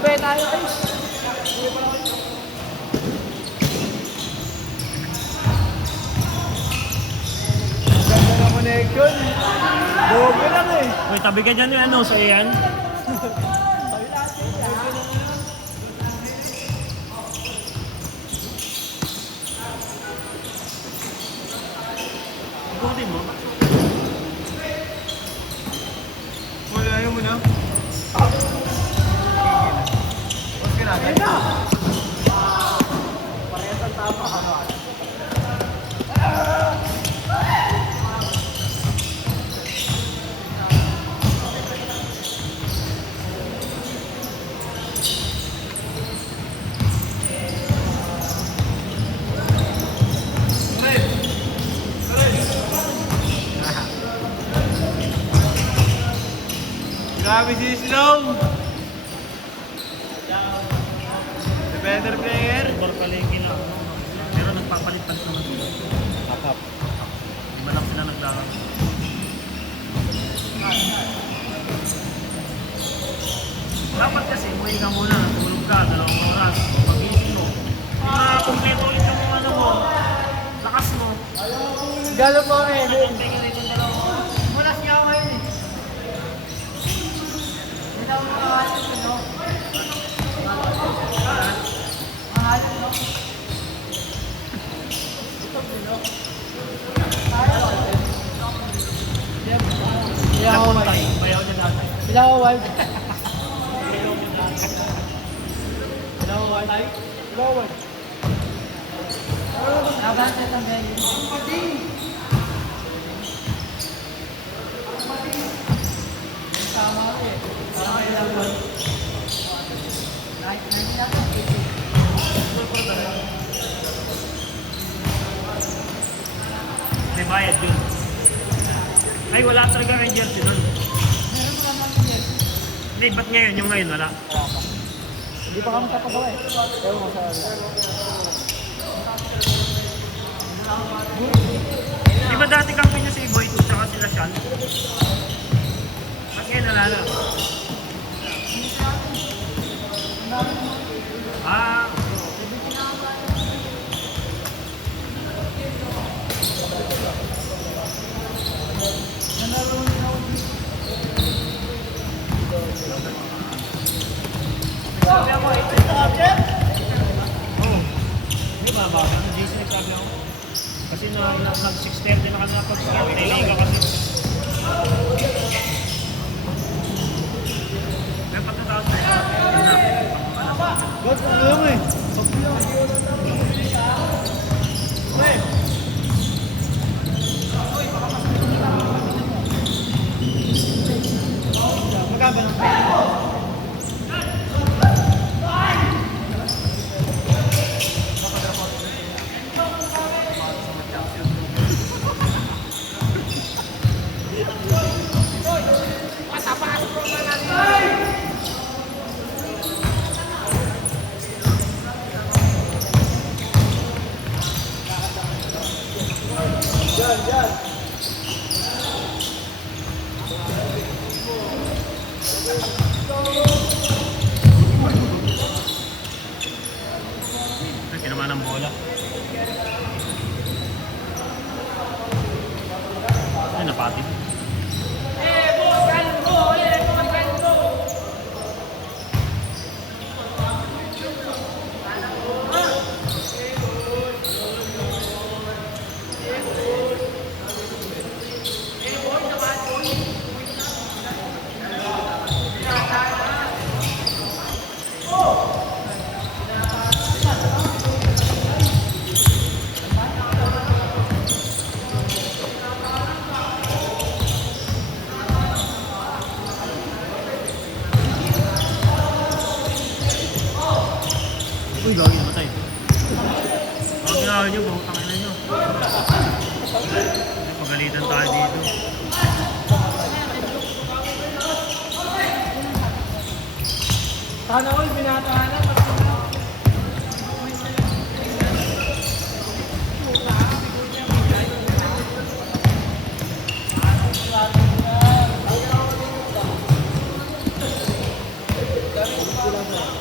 Sabay tayo guys. Ganda na connection. Dobe lang eh. May tabi ka dyan yung ano, so yan. Ikutin mo. Wala yun muna. Huwag ka natin. Parehas ang tama. Grabe si Slow! The better player. Tor palengke na ako. Pero nagpapalit-palit naman ito. Kapap. Di ba lang sila nagdarang? Dapat kasi, umuwi ka muna, tulog ka, 2 oras, mag-iisip mo. Kompleto ulit yung ano mo, lakas mo. Galo po eh. Tingin rito 2 oras. Mulas niya ako ngayon eh. Hindi na ako makawasan ko, no? Mahalan, no? Hindi ako Napuntay, bayaw niya natin. Hindi ako wild. Hindi ako wild. Laban sa tambay. Tama ko eh. Tama ko lang po. May bayad yun. Ay, wala talaga ng jersey doon. Meron ko naman yung jersey. Hindi, ba't ngayon? Yung ngayon, wala. Hindi pa kami kapagawa eh. Ewan ko sa Di ba dati kampi niya si Boy Two tsaka sila Sean? Ba't ngayon wala na? Ah, Sabi ako, ito yung object? oo. Di ba ba? Ano Jason nagsabi ako? Kasi nag-6:30 na kami napag-start. Delay ka kasi. May pagkataas na yun. God, ano mo eh? Magkaba ng Ay, tinamaan ng bola. Ay, napati. Uy, gawin namatay. Baka ginawin nyo, baka panginan nyo. Ay, pagalitan tayo dito. Sana all, binatahanan. Thank you.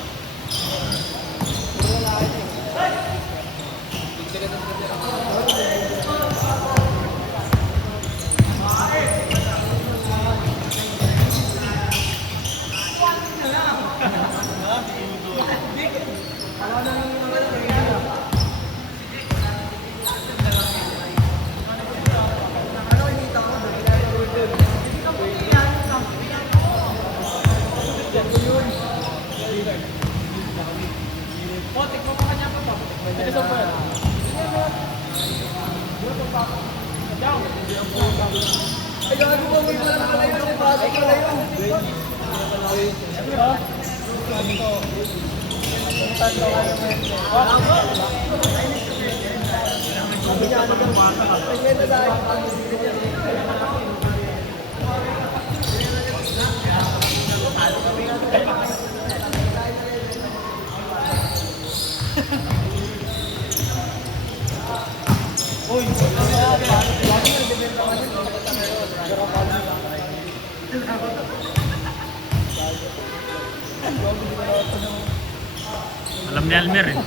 Alam ni Almer eh.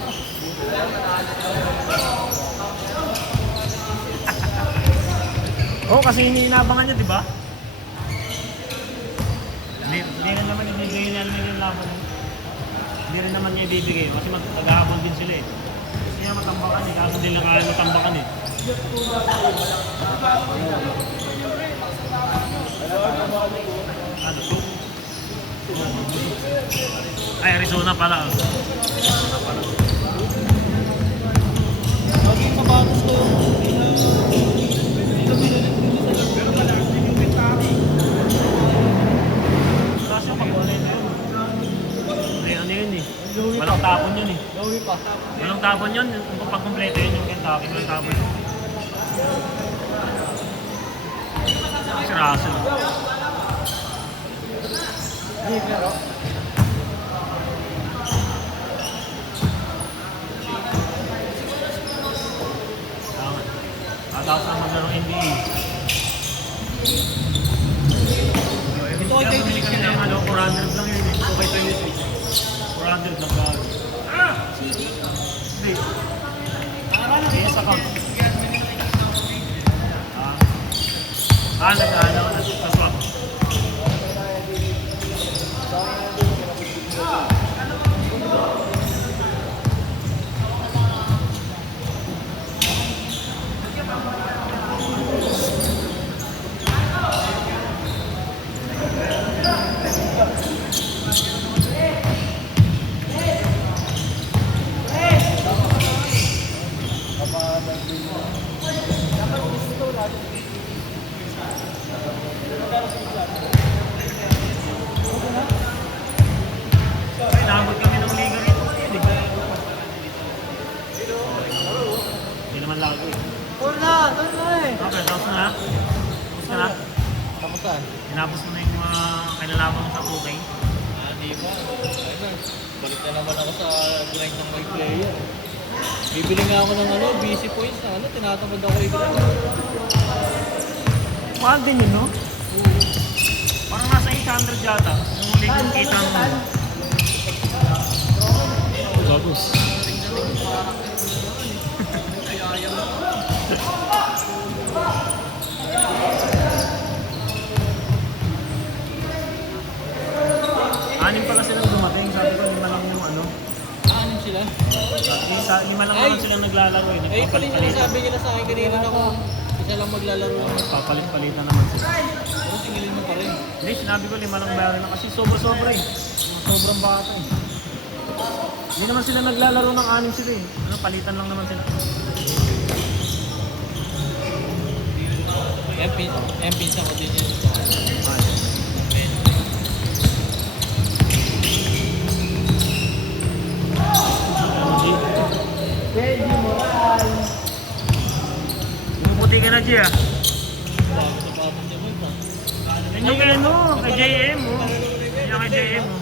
Oo, kasi hinihinabangan niya, di ba? Hindi rin naman ibibigay ni Almer yung laban. Hindi rin naman niya ibibigay kasi mag-ahabol din sila eh. Gusto niya matambakan eh, kaso hindi lang kaya matambakan eh. Ano to? Ay, Arizona pala. Arizona pala. Maging mabatos ko Kaso pag-wala yun. Ay, ano yun eh. Walang tapon yun eh. Lowi pa. Walang tapon yun. Kung pag-complete yun yung Kentucky, walang tapon yun. Si Russell. Hindi, pero. Tama. Tapos na maglaro NBA. Ito ay Kaya bumili kami ng ano, 400 lang yun eh. Ito kay 23. 400 lang ka. Hindi. Yes, account. Nag-ano, nag-swap. Ay, nahabot kami ng liga rito. Hindi naman lagi. Doon na eh. Okay, tapos na. Tapos ka na. Tapos saan? Tinapos mo na yung mga kinalaman mo sa 2K. Di ba? Ayun, balik na naman ako sa grind ng my player. Bibili nga ako ng ano, BC points na ano, tinatamad ako i-grind. Mahal din yun, no? Parang nasa 800 yata. Yung huli kong kita mo. Bagus. Anim pala silang dumating. Sabi ko, 5 lang yung ano. Anim sila? Sabi, 5 lang naman silang naglalaro. Eh, pala yung sinasabi nila sa akin kanina na kung isa lang maglalaro naman. Papalit-palitan naman sila. Pero tingilin mo pa rin. Hindi, sinabi ko 5 lang bayaran na kasi sobra-sobra eh. Sobrang bata eh. Hindi naman sila naglalaro ng 6 sila eh. Ano, palitan lang naman sila. Yan, pinsan ko din yan. Bumuputi ka na, Gia. Tapos niya mo ito. Yan yung kay ano, kay JM oh. Yan kay JM oh.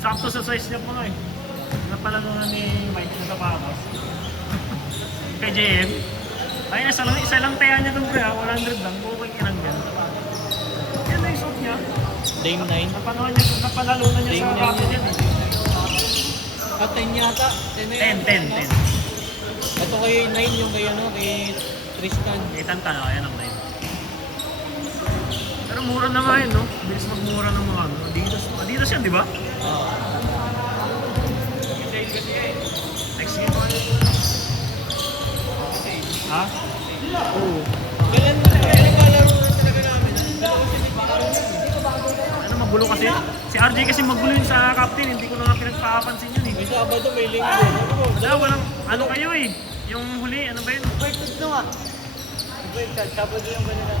Sakto sa size niya po nga eh. Napalalo na ni Mike na sapatos. Kay JM. Ay, isa lang taya niya doon kaya, 100 lang. Okay ka lang yan. Yan na yung suit niya. Dame 9. Napalalo na niya sa kapit yan eh. At 10 yata. 10 na yan. 10. Ito kay 9 yung kay ano, kay Tristan. Itanta na, yan ang 9. Pero mura na nga yun, no? Bilis magmura ng mga ano. Adidas yan, di ba? Oo. Next game pa. Ha? Oo. Kailan kalaro na talaga namin? Ano, magulo kasi? Si RJ kasi magulo yun sa captain. Hindi ko na nga pinagpapansin yun eh. May Sabado, may Linggo. Wala, walang, ano kayo eh. Yung huli, ano ba yun? Wait, ito nga. Wait, Sabado yung kanila.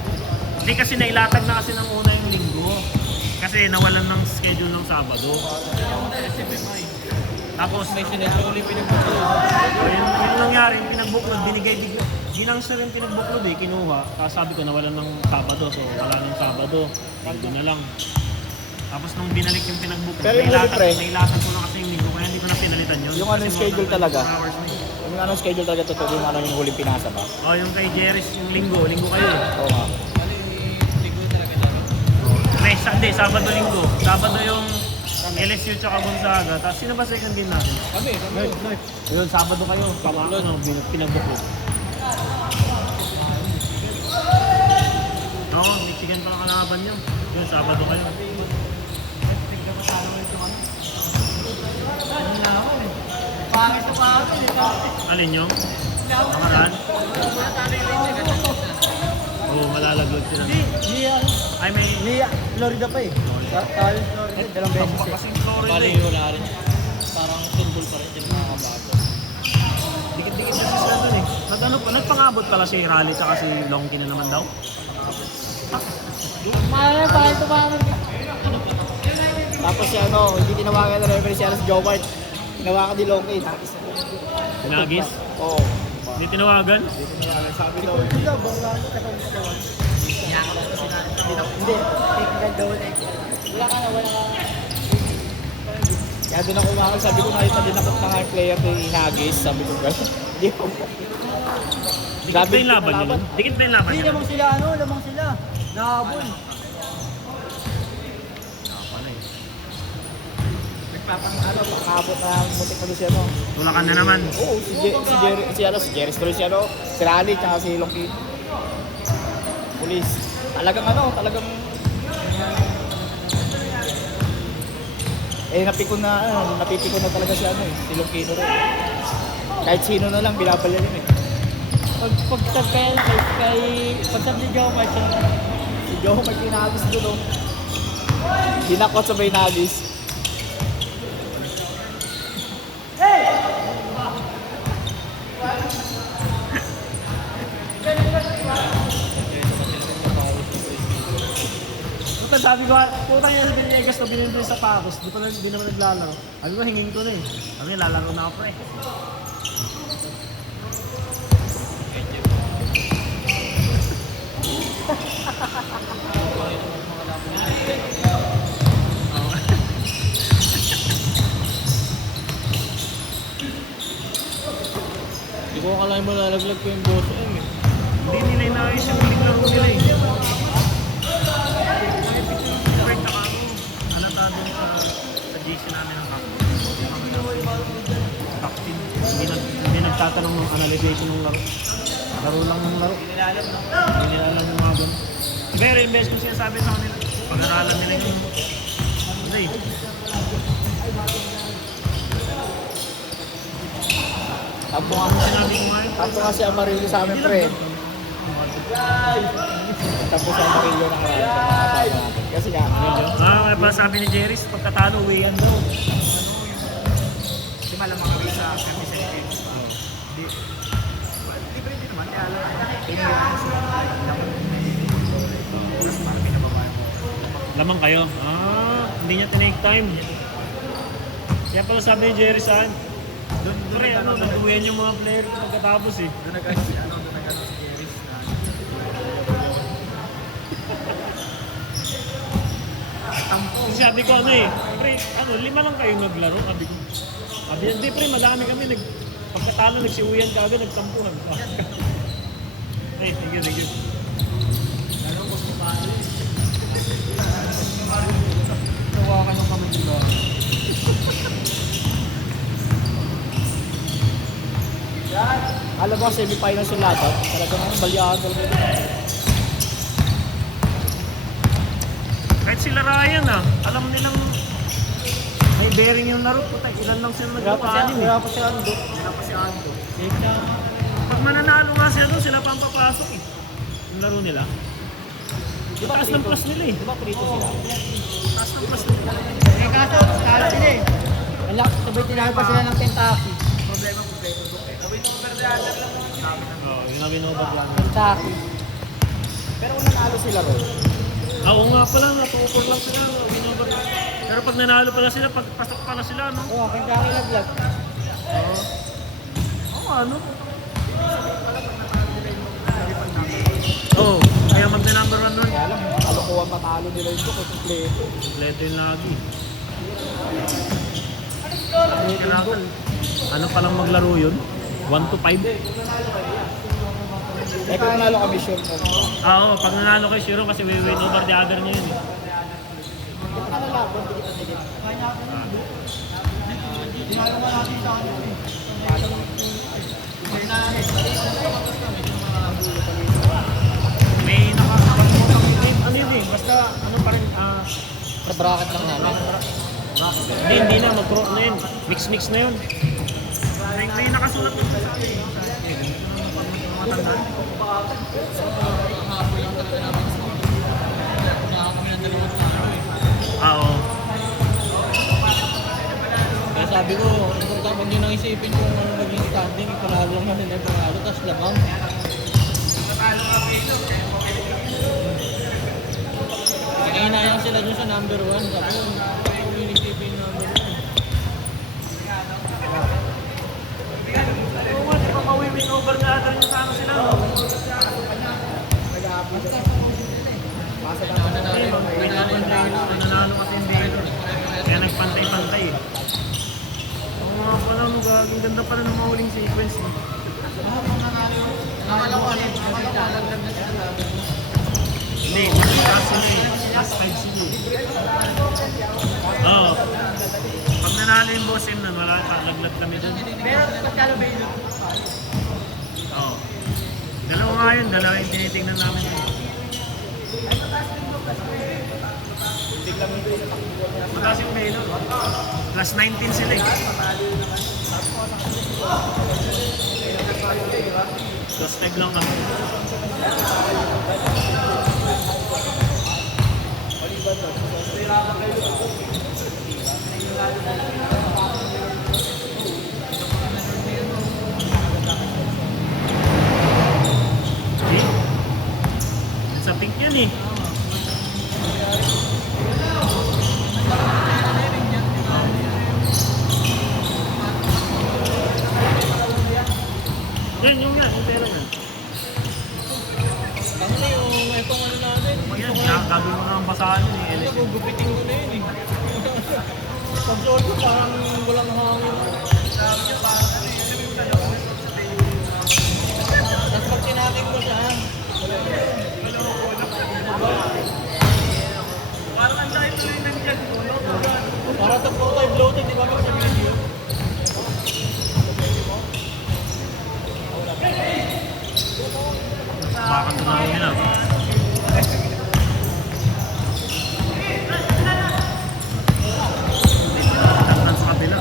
Hindi kasi nailatag na kasi ng una yung linggo. kasi nawalan ng schedule ng Sabado. SFMI. Tapos, May sinetso ulit pinagbuklod. yun nangyari, yung pinagbuklod, binigay bigla. Ginangster yung pinagbuklod eh, kinuha. Tapos sabi ko nawalan ng Sabado, so wala ng Sabado. Linggo na lang. Tapos nung binalik yung pinagbuklod, Pero yung huli, pre. nailasan ko na kasi yung linggo, kaya hindi ko na pinalitan yun. Yung ano, Kasi schedule more than talaga? 24 hours na yun. Yung anong schedule talaga totoo, yung ano yung huling pinasa ba? Oh, yung kay Jeris, yung linggo kayo. Oo nga. Bali, linggo talaga dyan. May Sunday, Sabado, Linggo. Sabado yung LSU tsaka Gonzaga. Tapos sino ba second din natin? Kami. Yun, Sabado kayo. Pamalo, no, pinagbuklod. Oo, Michigan pa ang kalaban nyo. Yun, Sabado kayo. Alin nyo? Kamaraan? Oo, malalaglag sila. Ay, may... Florida pa eh. Florida, dalawang beses eh. Kasing Florida Bali, eh. wala rin. Parang football pa rin din mga kabato. Dikit-dikit kasi sila dun eh. Nagpangabot pala si Raleigh tsaka si Longki na naman daw. Tapos si ano, hindi tinawagan na referee si Joe Bart. Tinawagan ni Longkey. Nagis? Oo. Hindi tinawagan? Sabi daw, hindi daw, banglago ka ng katawan. Hindi, technical daw na wala ka. Kaya doon ako umakal, sabi ko nakita din ako ng mga player ni Nagis, sabi ko gano'n. Hindi ako. Dikit ba yung laban nyo? Dikit ba yung laban Hindi nyo? lamang sila, lamang sila. Nahabol. Pangabot na mutik pa doon siya, no? Tulakan na naman. Oo, si Jerry tuloy siya, no? Si Raleigh, tsaka si Loki. Pulis. Talagang napipikon na talaga si si Lokino rin. Kahit sino na lang, binabala rin eh. Pag-sab ni Joe Mart, si Joe Mart pinagis doon, no? Dinakot sabay nagis. Sabi ko, putang niya sa Villegas na binili sa Pacos, di naman naglalaro. Sabi ko, hingin ko na eh. Sabi niya, lalaro na ako pre. Hindi ko akalain malalaglag ko yung boss M eh. Hindi nila inaayos yung laro nila eh. Perfect ako. Halata doon sa GC namin ng captain. Hindi nagtatanong ng analyzation ng laro. Laro lang ng laro. Hindi nila alam yung mga doon. Pero imbes ko sinasabi sa kanila, pag-aralan nila yung ano eh. Tapos nga si Amarillo sa amin, pre. Tapos si Amarillo na karami. Kasi nga, May pa sabi ni Jerry, pagkatalo, uwian daw. di malamang kami sa kami sa team. Libre din naman, kaya Lamang kayo? Hindi niya tinake time. Kaya pala sabi ni Jerry saan? Pre, nag-uwian yung mga player pagkatapos eh. Doon nag-ano si Jerry na Sabi ko pre, 5 lang kayo naglaro. Sabi niya, hindi pre, madami kami. Pagkatalo, nagsiuwian ka agad, nagtampuhan. Hey, thank you. Lalo ko sa palo. Tawakan ng kamay nila. Alam mo, semi-finals yung lahat. Talagang baliaan talaga. Kahit sila Ryan alam nilang may bearing yung laro. Puta, ilan lang sila nagpapanim eh. Wala pa si Ando. Pag mananalo nga sila pa ang papasok eh. Yung laro nila. Di ba Taas ng plus nila eh. Di ba prito sila? Taas ng plus nila. Kaso, talo sila eh. Sabay tinahan pa sila ng Kentucky. Problema. Oo, yun ang binobat lang. Kentucky. Pero kung nanalo sila ron. Oo nga pala, natupor lang sila. Pero pag nanalo pala sila, pagpasok pala sila, no? Oo, aking kakilaglag. Oo. Oo, ano? Oo, kaya magna-number 1 nun. Kaya lang, kalokohan matalo nila ito kung kompleto. Kompleto yung lagi. Ano palang maglaro yun? 1 to 5? Eh kung nanalo kami sure mo. Oo, pag nanalo kay Shiro kasi we win over the other niya yun eh. Ito ka nalaban, hindi kita tigil. May nakakapagpapang game. Ano yun eh, basta ano pa rin, Sa bracket lang namin. hindi na, ano yun, mix na yun. May nakasulat doon sa akin. Matandaan. Oo. Kaya sabi ko, importante hindi nang isipin kung ano naging standing, panalo lang natin ay panalo, tapos lamang. Hinayang sila dun sa number 1, sabi ko, hindi nang isipin yung number 1. Oo nga, di ba mawi-win over the other yung sana sila, no? Nanalo kasi yung Baylor. Kaya nagpantay-pantay eh. Oo nga pala, ang ganda pala ng mahuling sequence eh. Hindi, last sila eh. Last 5 sila eh. Oo. Pag nanalo yung boss M nun, wala paglaglag kami dun. Oo. Dalawa nga yun, dalawa yung tinitingnan namin. Mataas yung Baylor. Plus 19 sila eh. Plus 5 lang kami. Sa pink yan eh. Yan, yung nga, yung pera nga. Ang na yung itong ano natin, Yan, gagawin mo nga ang basahan yun eh. ito gugupitin ko na yun eh. Pag suot ko parang walang hangin. Tapos pag tinakin ko siya, Parang ang dahil tuloy ng dyan. para ito po tayo bloated, di ba sa video? Bakit na namin nila. Tantan sa kabila.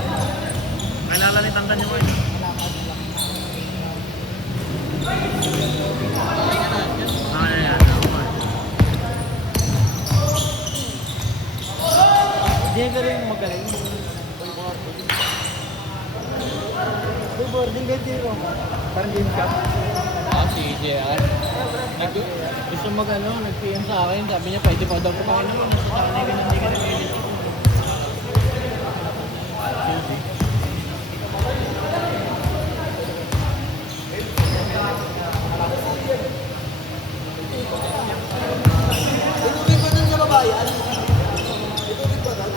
May lalalitantan nyo kayo. Ayan. Hindi ka rin magaling. Boarding guide din mo. Parang game shop. Si JR. Gusto mag-ano, nag-PM sa akin, sabi niya pwede pa daw kumain naman, nasa tanay ka hindi ka nag-edit. Itubig pa dun sa babayan. Itubig pa dun.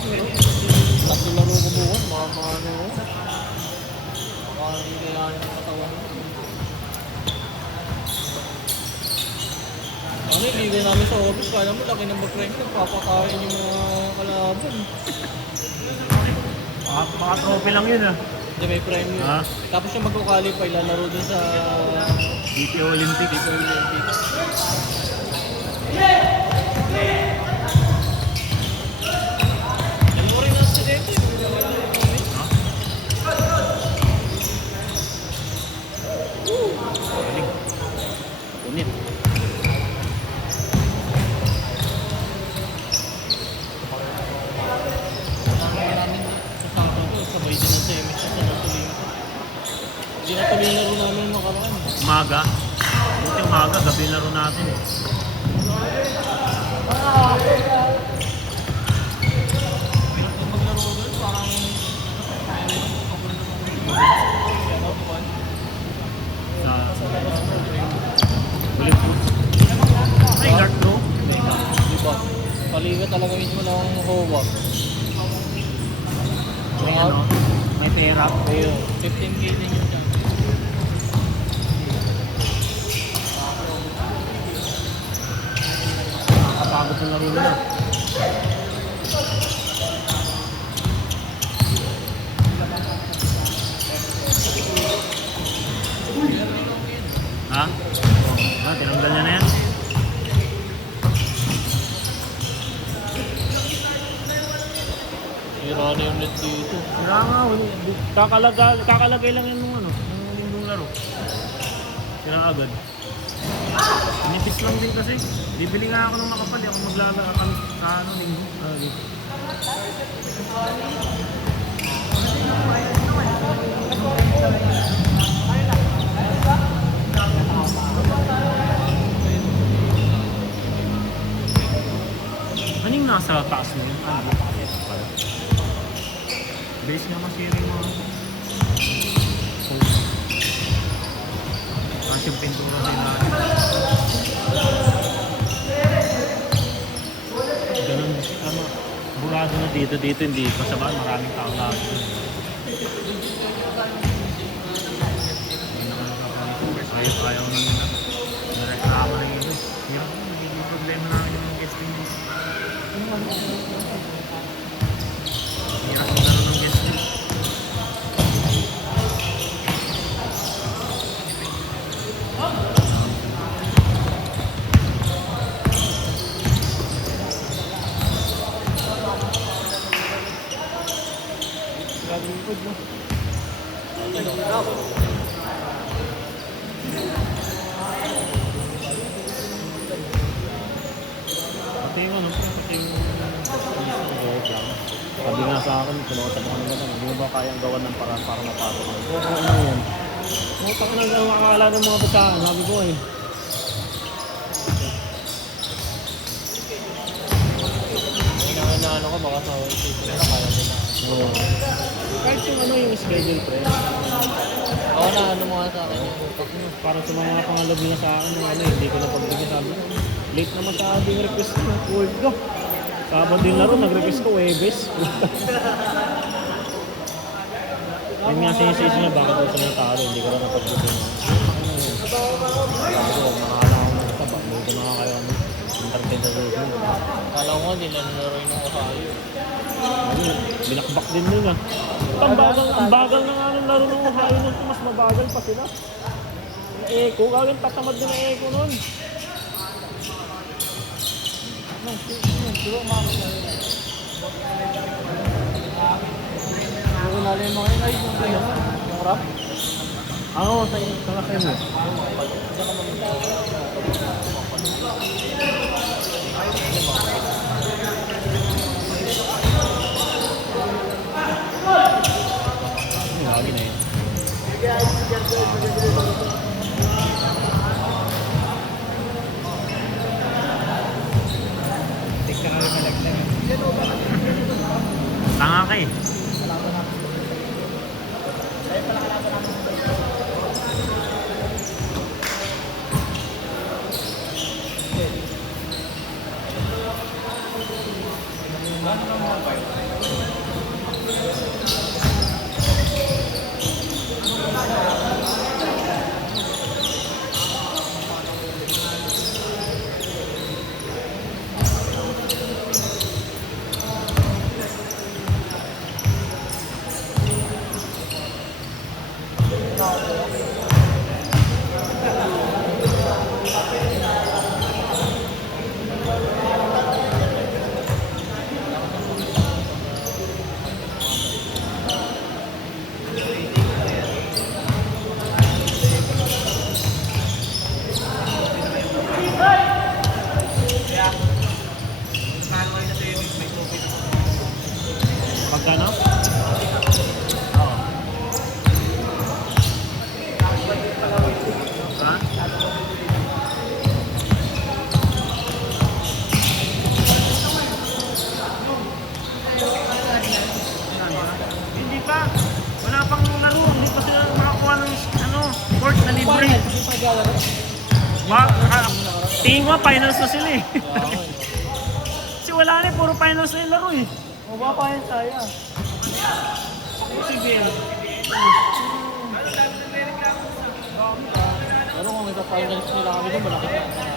Tatlo laro ko buwan, mga ano. Baka hindi kailangan ng katawan. Ano, hindi namin sa office, kaya mo laki ng mag-rank na papakain yung mga kalaban. Mga trophy lang yun ah. Hindi may premium. Ha? Tapos yung magkukalify, lalaro dun sa DPO Olympics. Olympics. Yan mo rin ang studente. Unit. Hindi na tuloy na rin namin yung makaraan. Umaga. Buti umaga, gabi laro natin eh. Pag maglaro ko doon, parang Ulit po. Ay, guard bro. diba? Paliga talaga mismo ng Howak. May ano, may pera. Oo, 15K din yun dyan. Nakakapagod na laro nila. Ha? Ah, tinanggal niya na yan. Sira na yung net dito. Wala nga, kakalagay lang yan nung ano, nung laro. Sira agad. Nipis lang din kasi. Bibili nga ako ng makapal, ako maglalaro kami sa ano, linggo. Dito. Ano yung nasa taas mo yun? Ano? Base nga masira yung mga kasi yung pintura din natin. Ganun, ano, burado na dito, hindi pa sa bahay, maraming tao lang. Hindi naman nakakalimutan, ayaw na nila. Nareklamo na yun. Hirap, nagiging problema namin yung mga guesting list. Hirap na naman ng guest list. Pati yung ano, pati yung sabi nga sa akin, pinukat ako nila hindi mo ba kayang gawan ng paraan para mapasok? Oo, ano yan? Mutak na lang makakala ng mga basahan, sabi ko eh. Inaano ko, baka sa isip ko na kaya din na. Oo. Kahit yung ano yung schedule pre. Ako na, ano mga sa akin yung utak mo. Parang sa mga pangalog nila sa akin ng ano, hindi ko na pagbigay sabi ko. Late naman sa ating request ko. World ko. Sabado din laro, nag-request ko, Webes. Yun nga sinisisi niya, bakit ako sa mga talo, hindi ko rin napagbigay. Sabi ko, makakala ko na ito, bakit ko na kayo entertain sa susunod. Kala ko hindi na naroon yung Ohio. Binakbak din nila. Ang bagal na nga ng laro ng Ohio nun, mas mabagal pa sila. Eko, gawin tatamad din ang Eko nun. Yung unali mo ngayon ay yung rap. Oo, sa lakay mo. Lagi na yun. Tanga ka eh. Magkano? Oo. pa. Wala pang laro. Hindi pa sila makakuha ng court na libre. Finals, hindi pa naglalaro. Tingin ko finals na sila eh. Oo. Kasi wala na eh, puro finals na yung laro eh. O ba finals tayo? Sige. Pero kung isa finals nila kami doon, malaki na.